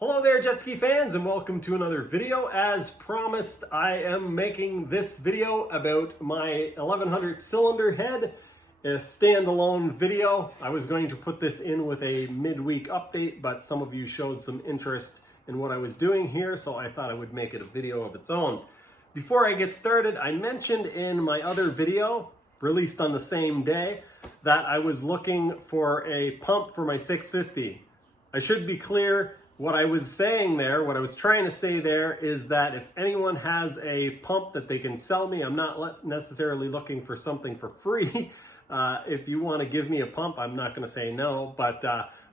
Hello there, jet ski fans, and welcome to another video. As promised, I am making this video about my 1100 cylinder head, a standalone video. I was going to put this in with a midweek update, but some of you showed some interest in what I was doing here, so I thought I would make it a video of its own. Before I get started, I mentioned in my other video, released on the same day, that I was looking for a pump for my 650. I should be clear. What I was saying there, what I was trying to say there is that if anyone has a pump that they can sell me, I'm not necessarily looking for something for free. If you want to give me a pump, I'm not going to say no, but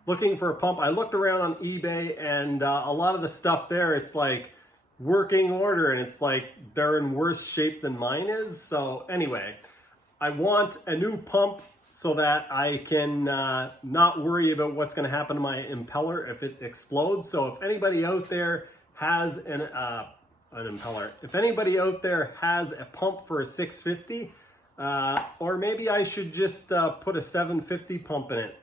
looking for a pump. I looked around on eBay and a lot of the stuff there, it's like working order and it's like they're in worse shape than mine is. So anyway, I want a new pump so that I can not worry about what's going to happen to my impeller if it explodes. So if anybody out there has an impeller, if anybody out there has a pump for a 650, or maybe I should just put a 750 pump in it.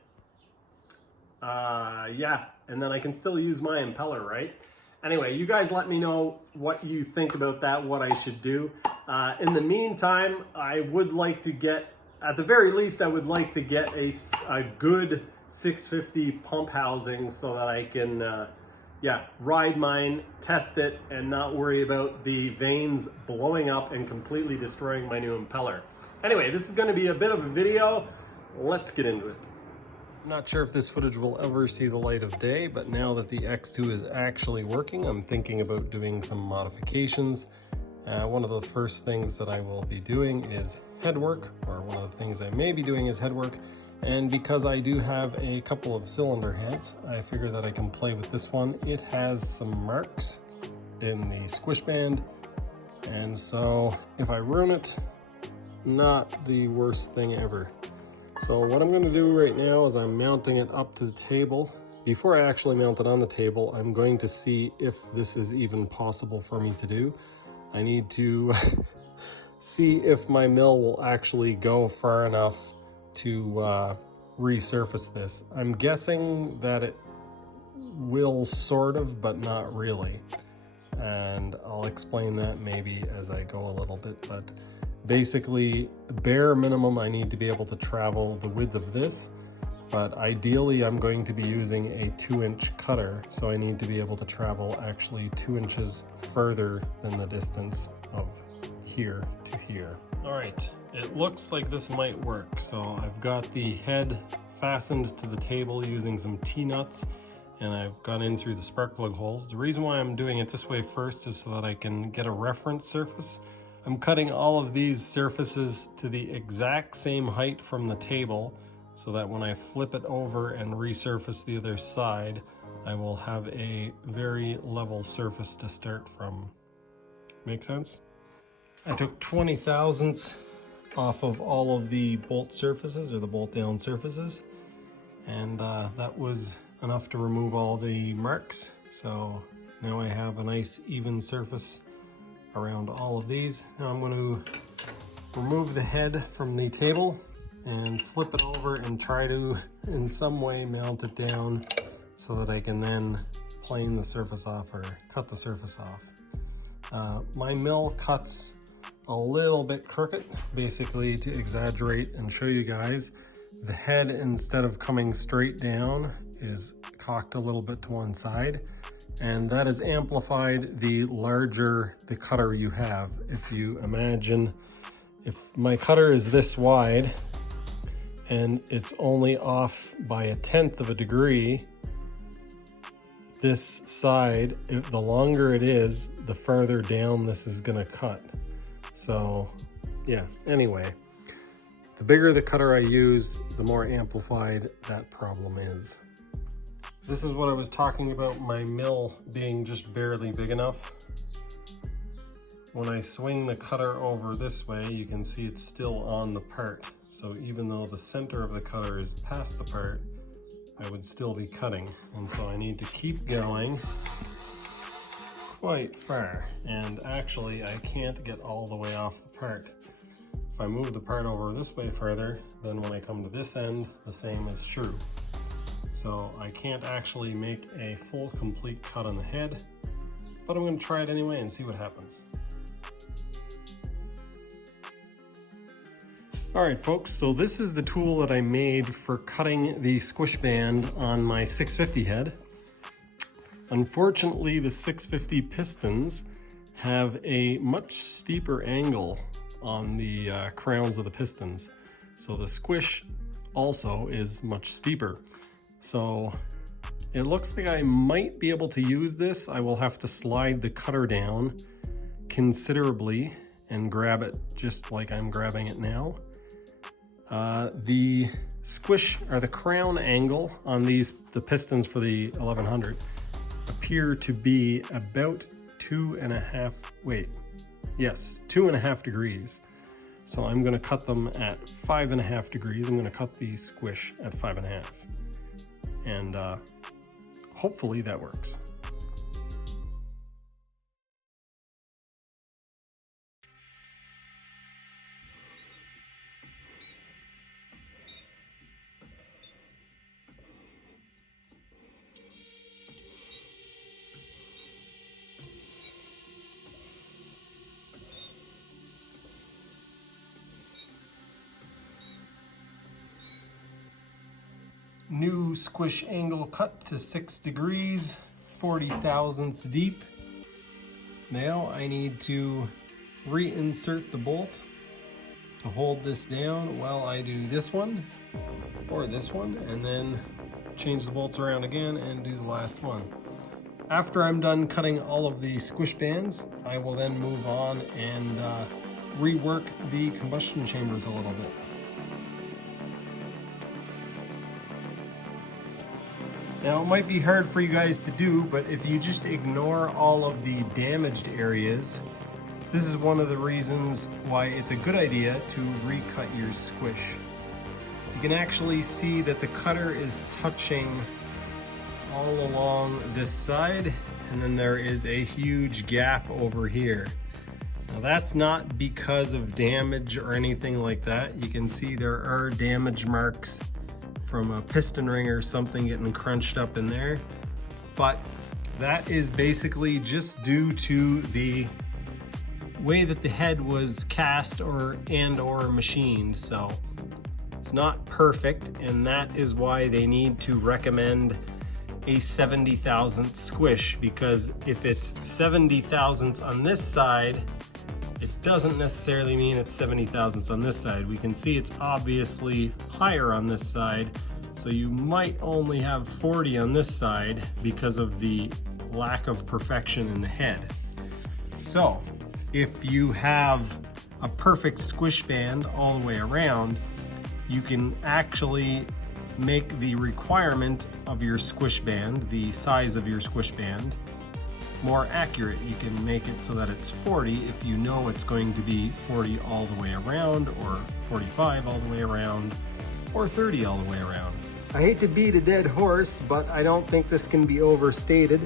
Yeah, and then I can still use my impeller, right? Anyway, you guys let me know what you think about that, what I should do. In the meantime, I would like to get, at the very least, I would like to get a good 650 pump housing so that I can, ride mine, test it, and not worry about the vanes blowing up and completely destroying my new impeller. Anyway, this is going to be a bit of a video. Let's get into it. I'm not sure if this footage will ever see the light of day, but now that the X2 is actually working, I'm thinking about doing some modifications. One of the first things that I will be doing is head work, or one of the things I may be doing is head work. And because I do have a couple of cylinder heads, I figure that I can play with this one. It has some marks in the squish band, and so if I ruin it, not the worst thing ever. So what I'm going to do right now is I'm mounting it up to the table. Before I actually mount it on the table, I'm going to see if this is even possible for me to do. I need to see if my mill will actually go far enough to resurface this. I'm guessing that it will sort of, but not really. And I'll explain that maybe as I go a little bit, but basically, bare minimum, I need to be able to travel the width of this, but ideally I'm going to be using a 2-inch cutter, so I need to be able to travel actually 2 inches further than the distance of here to here. All right, it looks like this might work. So I've got the head fastened to the table using some T-nuts, and I've gone in through the spark plug holes. The reason why I'm doing it this way first is so that I can get a reference surface. I'm cutting all of these surfaces to the exact same height from the table so that when I flip it over and resurface the other side, I will have a very level surface to start from. Make sense? I took 20 thousandths off of all of the bolt surfaces, or the bolt down surfaces, and that was enough to remove all the marks. So now I have a nice even surface around all of these. Now I'm going to remove the head from the table and flip it over and try to in some way mount it down so that I can then plane the surface off or cut the surface off. My mill cuts a little bit crooked, basically to exaggerate and show you guys. The head, instead of coming straight down, is cocked a little bit to one side, and that is amplified the larger the cutter you have. If you imagine, if my cutter is this wide and it's only off by 1/10 of a degree, this side, the longer it is, the farther down this is gonna cut. So yeah, anyway, the bigger the cutter I use, the more amplified that problem is. This is what I was talking about, my mill being just barely big enough. When I swing the cutter over this way, you can see it's still on the part. So even though the center of the cutter is past the part, I would still be cutting. And so I need to keep going quite far. And actually, I can't get all the way off the part. If I move the part over this way further, then when I come to this end, the same is true. so I can't actually make a full complete cut on the head, but I'm going to try it anyway and see what happens. Alright folks, so this is the tool that I made for cutting the squish band on my 650 head. Unfortunately, the 650 pistons have a much steeper angle on the crowns of the pistons. So the squish also is much steeper. So it looks like I might be able to use this. I will have to slide the cutter down considerably and grab it just like I'm grabbing it now. The squish, or the crown angle on the pistons for the 1100 appear to be about 2.5 degrees. So I'm going to cut them at 5.5 degrees. I'm going to cut the squish at 5.5, and hopefully that works. New squish angle cut to 6 degrees, 40 thousandths deep. Now I need to reinsert the bolt to hold this down while I do this one or this one, and then change the bolts around again and do the last one. After I'm done cutting all of the squish bands, I will then move on and rework the combustion chambers a little bit. Now it might be hard for you guys to do, but if you just ignore all of the damaged areas, this is one of the reasons why it's a good idea to recut your squish. You can actually see that the cutter is touching all along this side, and then there is a huge gap over here. Now that's not because of damage or anything like that. You can see there are damage marks from a piston ring or something getting crunched up in there, but that is basically just due to the way that the head was cast or machined. So it's not perfect, and that is why they need to recommend a 70 thousandths squish, because if it's 70 thousandths on this side, it doesn't necessarily mean it's 70 thousandths on this side. We can see it's obviously higher on this side, so you might only have 40 on this side because of the lack of perfection in the head. So if you have a perfect squish band all the way around, you can actually make the requirement of your squish band, the size of your squish band, more accurate. You can make it so that it's 40 if you know it's going to be 40 all the way around, or 45 all the way around, or 30 all the way around. I hate to beat a dead horse, but I don't think this can be overstated.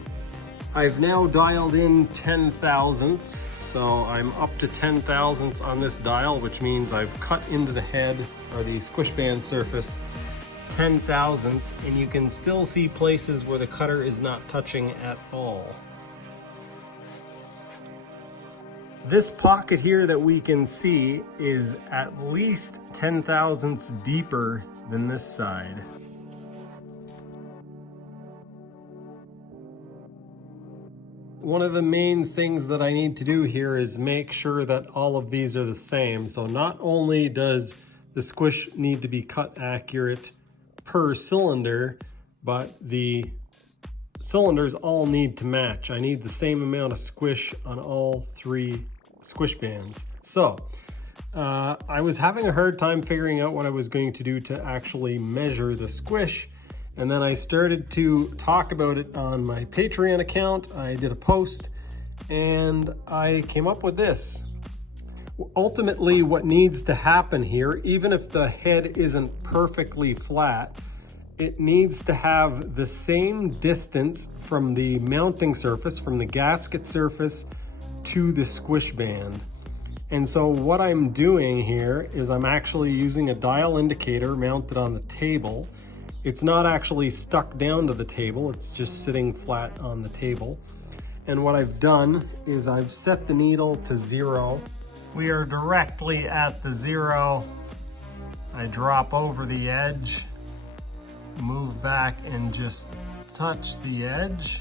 I've now dialed in 10 thousandths, so I'm up to 10 thousandths on this dial, which means I've cut into the head, or the squish band surface, 10 thousandths, and you can still see places where the cutter is not touching at all. This pocket here that we can see is at least 10 thousandths deeper than this side. One of the main things that I need to do here is make sure that all of these are the same. So not only does the squish need to be cut accurate per cylinder, but the cylinders all need to match. I need the same amount of squish on all three squish bands. So I was having a hard time figuring out what I was going to do to actually measure the squish, and then I started to talk about it on my Patreon account. I did a post and I came up with this. Ultimately, what needs to happen here, even if the head isn't perfectly flat, it needs to have the same distance from the mounting surface, from the gasket surface to the squish band. And so what I'm doing here is I'm actually using a dial indicator mounted on the table. It's not actually stuck down to the table, it's just sitting flat on the table. And what I've done is I've set the needle to 0. We are directly at the 0. I drop over the edge, move back and just touch the edge.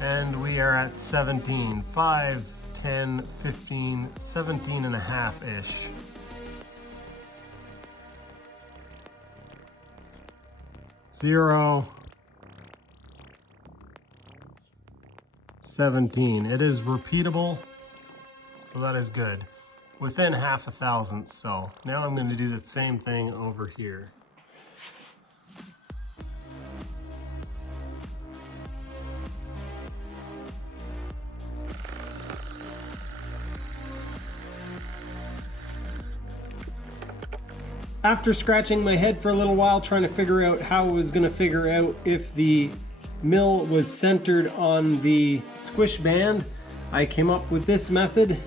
And we are at 17, 5, 10, 15, 17 and a half-ish. Zero, 17. It is repeatable, so that is good. Within half a thousandth, so now I'm going to do the same thing over here. After scratching my head for a little while trying to figure out how I was going to figure out if the mill was centered on the squish band, I came up with this method.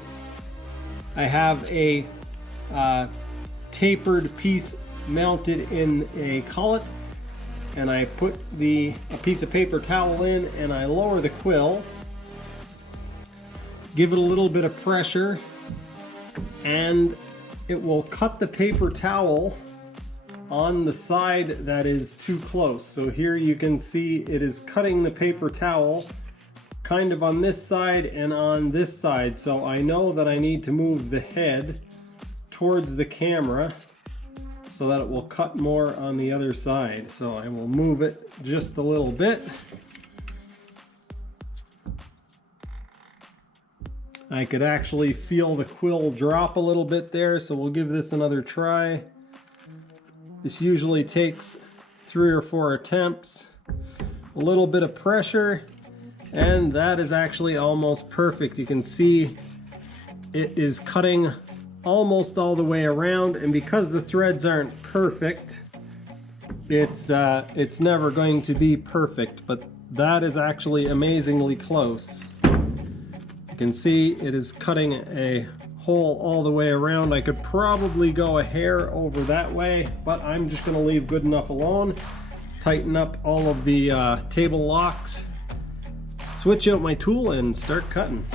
I have a tapered piece mounted in a collet, and I put a piece of paper towel in and I lower the quill, give it a little bit of pressure, and it will cut the paper towel on the side that is too close. So here you can see it is cutting the paper towel kind of on this side and on this side. So I know that I need to move the head towards the camera so that it will cut more on the other side. So I will move it just a little bit. I could actually feel the quill drop a little bit there, so we'll give this another try. This usually takes 3 or 4 attempts, a little bit of pressure, and that is actually almost perfect. You can see it is cutting almost all the way around, and because the threads aren't perfect, it's never going to be perfect, but that is actually amazingly close. You can see it is cutting a hole all the way around. I could probably go a hair over that way, but I'm just going to leave good enough alone. Tighten up all of the table locks, switch out my tool, and start cutting.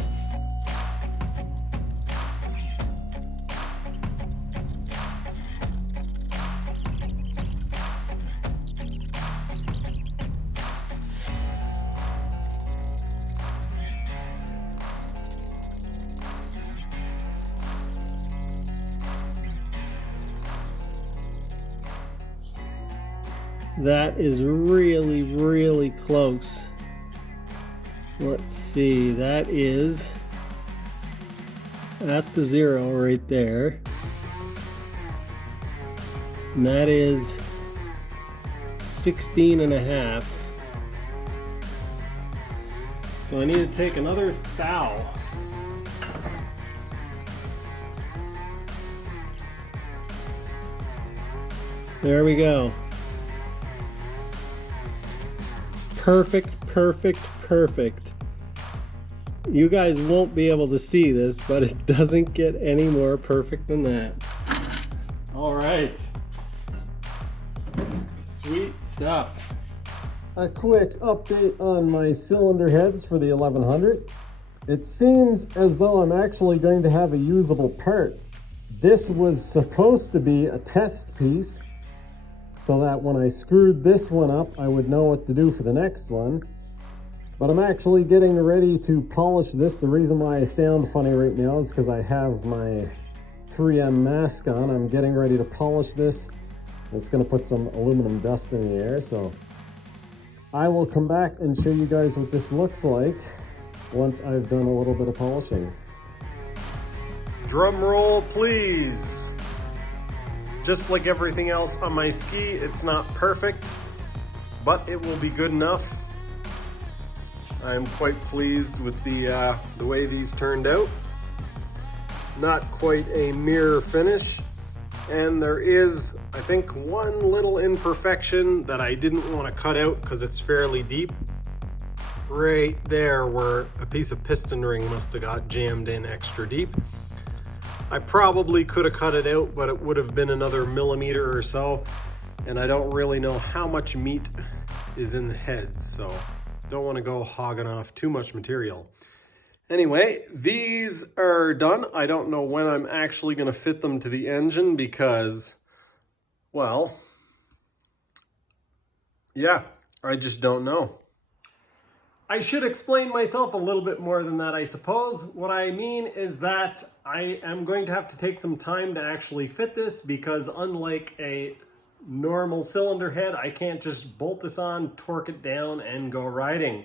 That is really, really close. Let's see, that is at the 0 right there. And that is 16 and a half. So I need to take another thou. There we go. Perfect, perfect, perfect. You guys won't be able to see this, but it doesn't get any more perfect than that. All right. Sweet stuff. A quick update on my cylinder heads for the 1100. It seems as though I'm actually going to have a usable part. This was supposed to be a test piece, so that when I screwed this one up, I would know what to do for the next one. But I'm actually getting ready to polish this. The reason why I sound funny right now is because I have my 3M mask on. I'm getting ready to polish this. It's going to put some aluminum dust in the air, so I will come back and show you guys what this looks like once I've done a little bit of polishing. Drum roll, please. Just like everything else on my ski, it's not perfect, but it will be good enough. I'm quite pleased with the way these turned out. Not quite a mirror finish, and there is, I think, one little imperfection that I didn't want to cut out because it's fairly deep. Right there where a piece of piston ring must have got jammed in extra deep. I probably could have cut it out, but it would have been another millimeter or so. And I don't really know how much meat is in the heads, so don't want to go hogging off too much material. Anyway, these are done. I don't know when I'm actually going to fit them to the engine because, well, yeah, I just don't know. I should explain myself a little bit more than that, I suppose. What I mean is that I am going to have to take some time to actually fit this because unlike a normal cylinder head, I can't just bolt this on, torque it down, and go riding.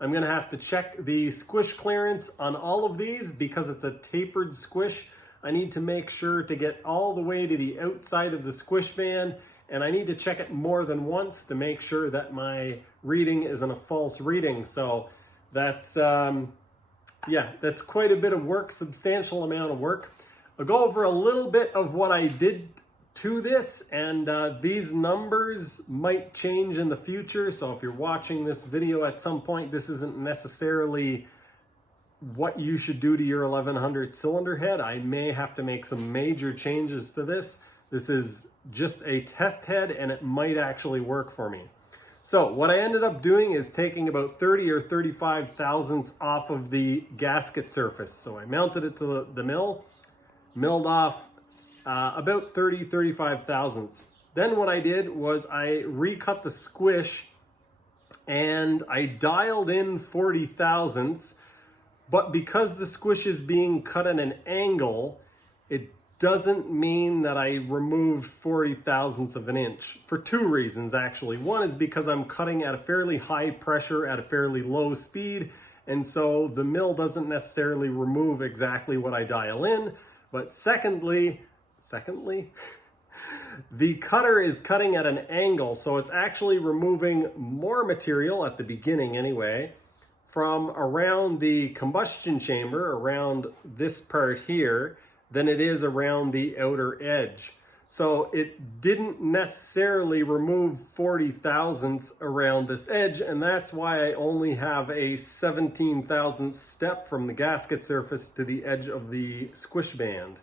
I'm going to have to check the squish clearance on all of these because it's a tapered squish. I need to make sure to get all the way to the outside of the squish band, and I need to check it more than once to make sure that my reading isn't a false reading. So that's, yeah, that's quite a bit of work, substantial amount of work. I'll go over a little bit of what I did to this, and these numbers might change in the future. So if you're watching this video at some point, this isn't necessarily what you should do to your 1100 cylinder head. I may have to make some major changes to this. This is just a test head and it might actually work for me. So what I ended up doing is taking about 30 or 35 thousandths off of the gasket surface. So I mounted it to the mill, milled off about 35 thousandths. Then what I did was I recut the squish and I dialed in 40 thousandths, but because the squish is being cut at an angle, it doesn't mean that I removed 40 thousandths of an inch for two reasons actually. One is because I'm cutting at a fairly high pressure at a fairly low speed, and so the mill doesn't necessarily remove exactly what I dial in. But secondly, the cutter is cutting at an angle, so it's actually removing more material at the beginning anyway from around the combustion chamber, around this part here, than it is around the outer edge. So it didn't necessarily remove 40 thousandths around this edge, and that's why I only have a 17 thousandths step from the gasket surface to the edge of the squish band.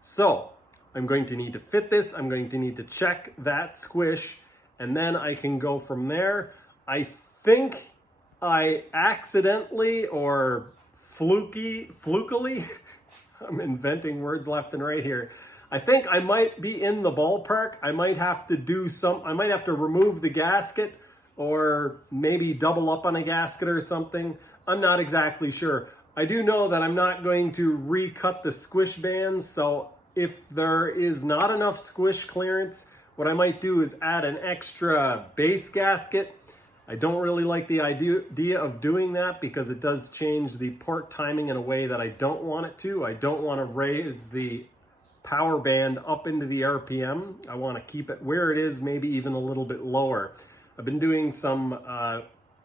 So I'm going to need to fit this, I'm going to need to check that squish, and then I can go from there. I think I accidentally or flukily, I'm inventing words left and right here. I think I might be in the ballpark. I might have to remove the gasket or maybe double up on a gasket or something. I'm not exactly sure. I do know that I'm not going to recut the squish bands, so if there is not enough squish clearance, what I might do is add an extra base gasket. I don't really like the idea of doing that because it does change the port timing in a way that I don't want it to. I don't want to raise the power band up into the RPM. I want to keep it where it is, maybe even a little bit lower. I've been doing some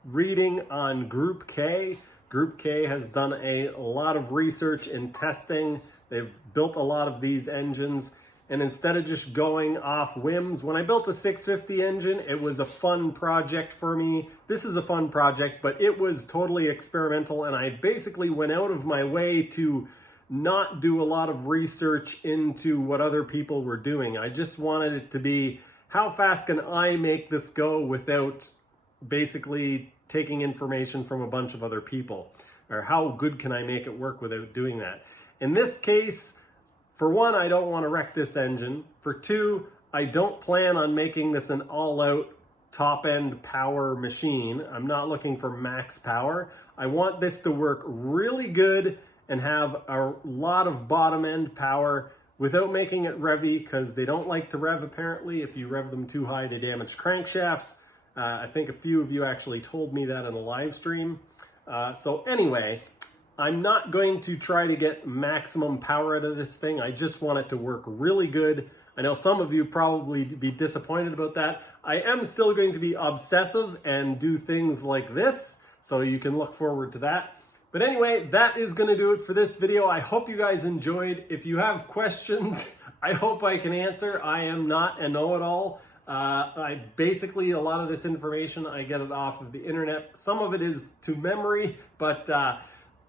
reading on Group K. Group K has done a lot of research and testing. They've built a lot of these engines, and instead of just going off whims, when I built a 650 engine, it was a fun project for me. This is a fun project, but it was totally experimental, and I basically went out of my way to not do a lot of research into what other people were doing. I just wanted it to be, how fast can I make this go without basically taking information from a bunch of other people? Or how good can I make it work without doing that? In this case, for one, I don't want to wreck this engine. For two, I don't plan on making this an all-out top-end power machine. I'm not looking for max power. I want this to work really good and have a lot of bottom-end power without making it revvy, because they don't like to rev apparently. If you rev them too high, they damage crankshafts. I think a few of you actually told me that in a live stream. So anyway, I'm not going to try to get maximum power out of this thing. I just want it to work really good. I know some of you probably be disappointed about that. I am still going to be obsessive and do things like this, so you can look forward to that. But anyway, that is going to do it for this video. I hope you guys enjoyed. If you have questions, I hope I can answer. I am not a know-it-all. I basically, a lot of this information, I get it off of the internet. Some of it is to memory, but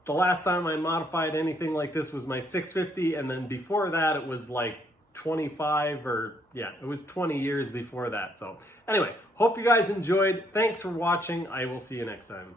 The last time I modified anything like this was my 650, and then before that it was like 25 or yeah, it was 20 years before that. So anyway, hope you guys enjoyed. Thanks for watching. I will see you next time.